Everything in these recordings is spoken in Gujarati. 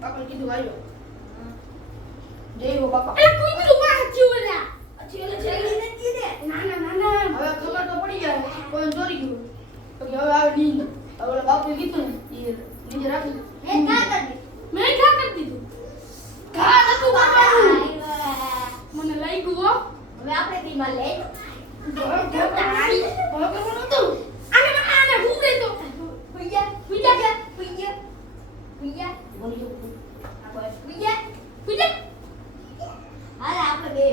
બાપા કીધું આવ્યો જય હો બાપા એ કોઈ કીધું માં જીવલા છેલે છેલે નથી દે ના હવે ખબર તો પડી જાય કોઈ ચોરી ગયું તો કે હવે આવે નીંદ હવે ઓલા બાપુએ કીધું ને એ નીચે રાખી મેં કા કરી દીધું ઘા નતું બાપા મને લઈ ગયો હવે આપણે કઈ માં લે તાળી હવે કરવાનું હતું આને હું દેતો ભુઈયા બોલી જો આ બસ ભુઈયા હાલ આપણે બે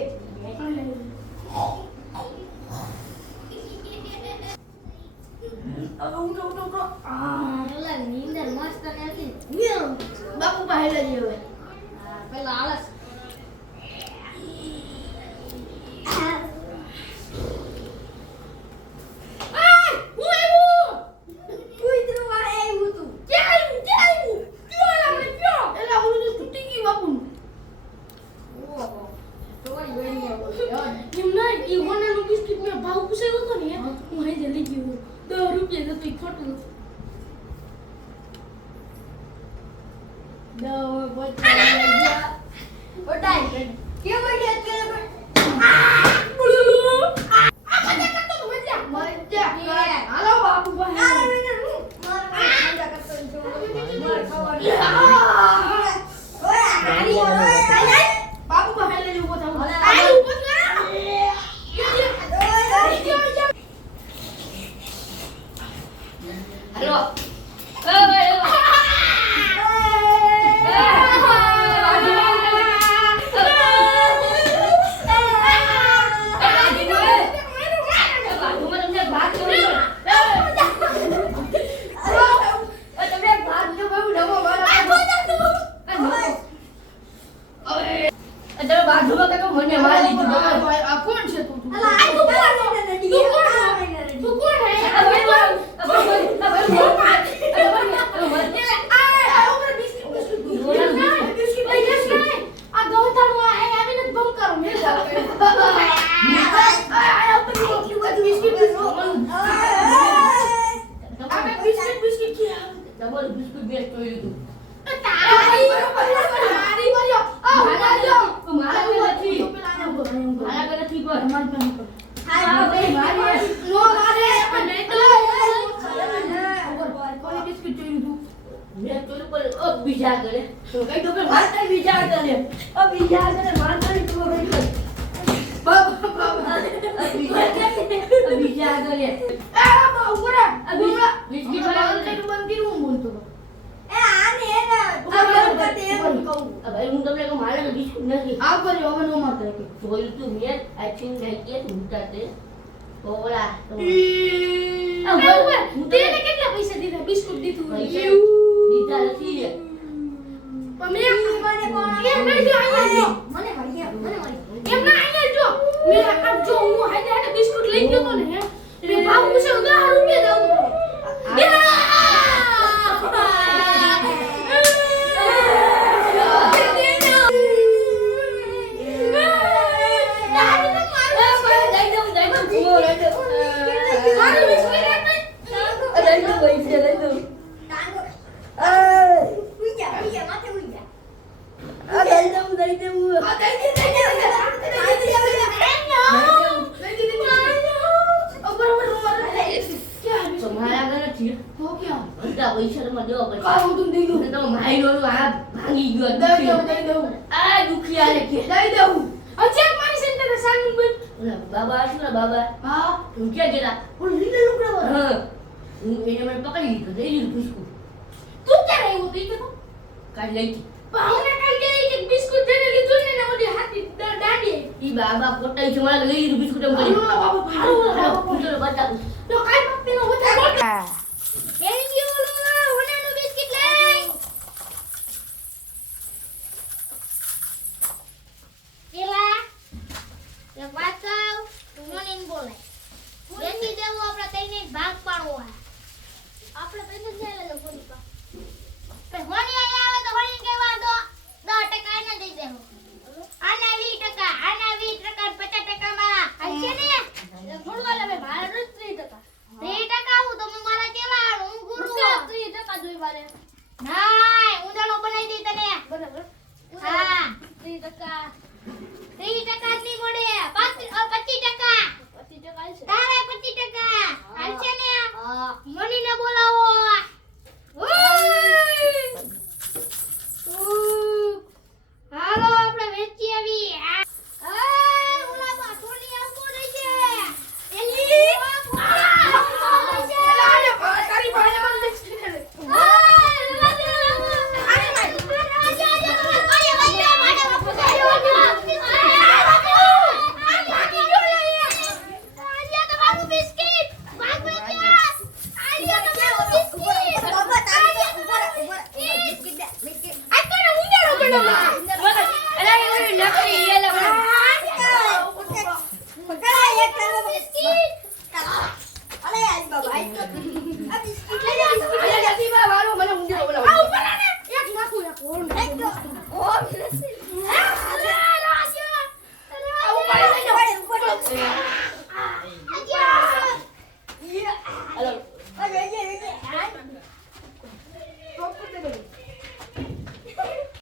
ઓલા નીંદર મસ્ત નથી બાપુ પાસે લઈ હવે પેલા આળસ હાલો બાપુ પાસે બાપુ પાસે લઈ ઉભો થાવ હાલો આ કોણ છે તું બીજા કરે તો કઈ તો મારતા બીજા કરે બીજા કરે મારતા તો કઈ બીજા કરે બિસ્કિટ વાળા બંધ હું બોલતો ભાઈ હું તમને કહું મારે બિસ્કિટ નથી આ કર્યો હવે નો મારતા કે જોયું તું મેં આઈ થિંક લાઈક કે ઉઠતા તે ઓલા તેને કેટલા પૈસા દીધા બિસ્કુટ દીધું દીધા નથી પણ મેં એમ નહીં જો અહીંયા જો એમ ના અહીંયા જો મેં આ જો હું હાજે બિસ્કુટ લઈ ગયો તો ને એટલે ભાવ પૂછે 10 રૂપિયા દઉં બાબા શું બાબા હા તું ક્યાં ગયેલા પણ લીલે લુકડા હા હું એને મને પકડી લીધો લઈ લીધું બિસ્કુટ તું ક્યારે આવ્યો તો તો કાઢી લઈ પણ હું કાલ કે એક બિસ્કુટ તેને લીધું ને ઓલી હાથી દાડી ઈ બાબા પોતાઈ છે મને લઈ લીધું બિસ્કુટ એમ કરી બાબા ભાડું હું તને બતાવું તો કાઈ પપ્પીનો વધારે કેમ ગયો ઓલાનો બિસ્કિટ લઈ કેલા એક વાત કહું તું મને ન બોલાય બેસી દેવું આપણે તઈને ભાગ પાડવો હે આપણે પૈસા ચાલે લો ફોની પા તો હોની આયા આવે તો હોની કે વાદો 10% એને દઈ દેવો આના 20% આના 20% 50% માં આ છે ને થોડું આલે ભાઈ મારા 30% 30% જ નહીં મળે 25% તારે 25% હાલશે ને મનીને બોલાવો હાલો આપણે વેચી આવી ઓલા બાટોની આવતો રહી છે એલી તારી ભાઈને મને બેસી કરે